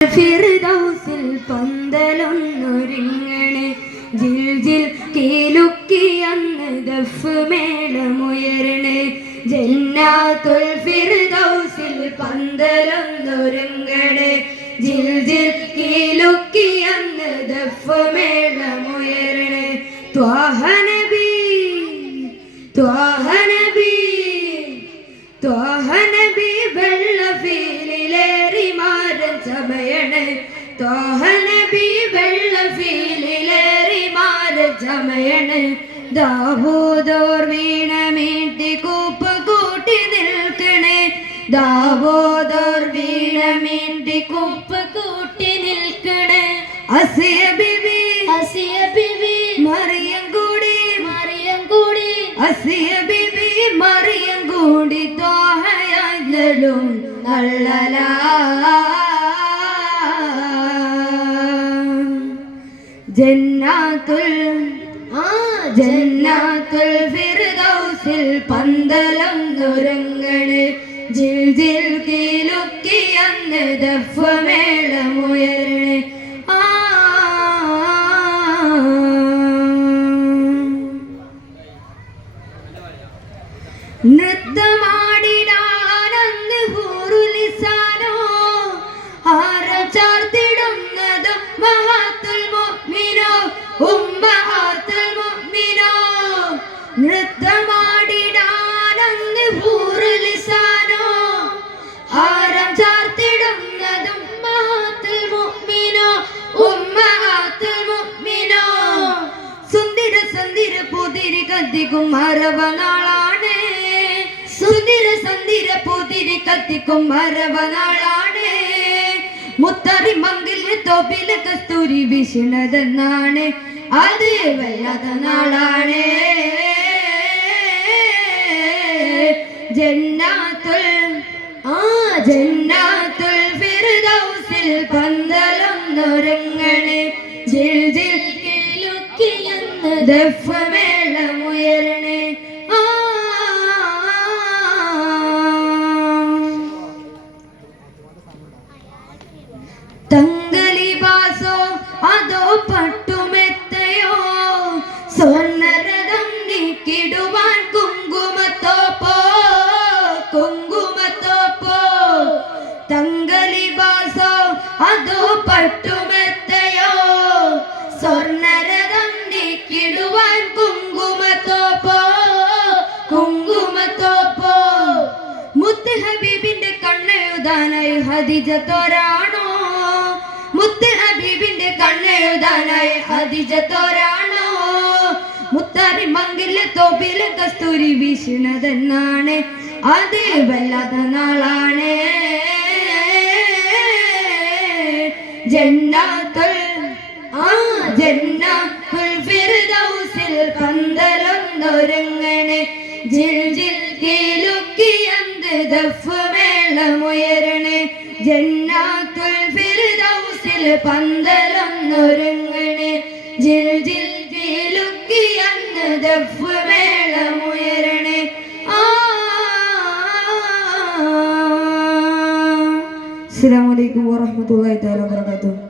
ഫിർദൗസിൽ പന്തലൊന്നൊരുങ്ങണേ ജിൽ ജിൽ കീലുക്കിയന്ന് ദഫ് മേളമുയരണേ ജന്നാത്തുൽ ഫിർദൗസിൽ പന്തലൊന്നൊരുങ്ങണേ ജിൽ ജിൽ കീലുക്കിയന്ന് ദഫ് മേളമുയരണേ ത്വാഹ നബി ത്വാഹ നബി ത്വാഹ നബി വെള്ളഫീലിലേറി മാരൻ ചമയണേ ത്വാഹ നബി വെള്ളഫീലിലേറി മാരൻ ചമയണേ ദാവൂദോർ വീണ മീട്ടി കൂപ്പ് കൂട്ടി നിൽക്കണേ ദാവൂദോർ വീണ മീട്ടി കൂപ്പ് കൂട്ടി നിൽക്കണേ അസിയ ബിബി മറിയം കൂടി അസിയ ബിബി മറിയം കൂടി ത്വാഹയാലും നള്ളല ജന്നാത്തുൽ ഫിർദൗസിൽ പന്തലൊന്നൊരുങ്ങണേ ജിൽ ജിൽ കീലുക്കിയന്ന് ദഫ് മേളമുയരണേ നൃത്തമാടിടാനന്ന് ഹൂറുലിസാനോ ആരം ചാർത്തിടുന്നത് മഹാത്തുൽ മുഅ്മിനോ ഉമ്മഹാത്തുൽ മുഅ്മിനോ നൃത്തമാടിടാനന്ന് ഹൂറുലിസാനോ ആരം ചാർത്തിടുന്നത് മഹാത്തുൽ മുഅ്മിനോ ഉമ്മഹാത്തുൽ മുഅ്മിനോ സുന്ദര സുന്ദര പുതിരി കത്തിക്കും മരവനാളാണ് സുന്ദര സുന്ദര പുതിരി കത്തിക്കും മരവനാളാണ് മുത്തറി മംഗല്യ തോപ്പില് കസ്തൂരി വീശുന്നതെന്നാണ് അത് വല്ലാത്ത നാളാണ് ജന്നാത്തുൽ ഫിർദൗസിൽ പന്തലൊന്നൊരുങ്ങണേ ജിൽ ജിൽ കീലുക്കിയന്ന് ദഫ് മേളമുയരണേ തങ്കലിബാസോ അതോ പട്ടുമെത്തയോ സ്വർണ്ണരഥം നീക്കിടുവാൻ കുങ്കുമത്തോപ്പോ തങ്കലിബാസോ അതോ പട്ടുമെത്തയോ സ്വർണ്ണരഥം നീക്കിടുവാൻ കുങ്കുമത്തോപ്പോ മുത്ത് ഹബീബിന്റെ കണ്ണെഴുതാനായി ഖദീജത്തോരാണോ മുത്ത് ഹബീബിന്റെ കണ്ണെഴുതാനായി ഖദീജത്തോരാണോ മുത്താരി മംഗല്യ തോപ്പില് കസ്തൂരി വീശുന്നതെന്നാണ് അത് വല്ലാത്ത നാളാണ് ജന്നാത്തുൽ ഫിർദൗസിൽ പന്തലൊന്നൊരുങ്ങണേ ജിൽ ജിൽ കീലുക്കിയന്ന് ദഫ് മേളമുയരണേ ജന്നാത്തുൽ ഫിർദൗസിൽ പന്തലൊന്നൊരുങ്ങണേ ജിൽ ജിൽ കീലുക്കിയന്ന് ദഫ് മേളമുയരണേ അസ്സലാമു അലൈക്കും വറഹ്മത്തുള്ളാഹി തആല വബറകാതുഹു.